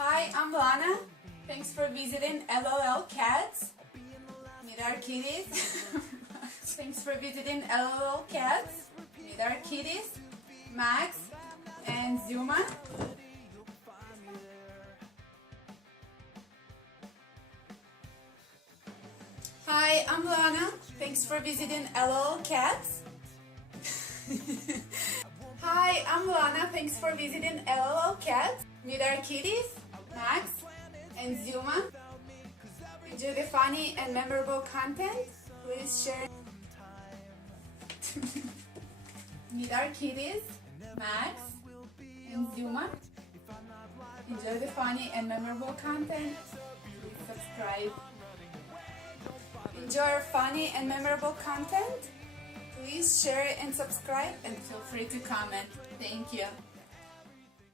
Hi, I'm Lana. Thanks for visiting LoLKatz. Meet our kitties. Thanks for visiting LoLKatz. Meet our kitties, Max and Zuma. Hi, I'm Lana. Thanks for visiting LoLKatz. Hi, I'm Lana. Thanks for visiting LoLKatz. Meet our kitties, Max and Zuma. Enjoy the funny and memorable content. Please share. Meet our kitties, Max and Zuma. Enjoy the funny and memorable content. Please subscribe. Enjoy our funny and memorable content. Please share it and subscribe, and feel free to comment. Thank you.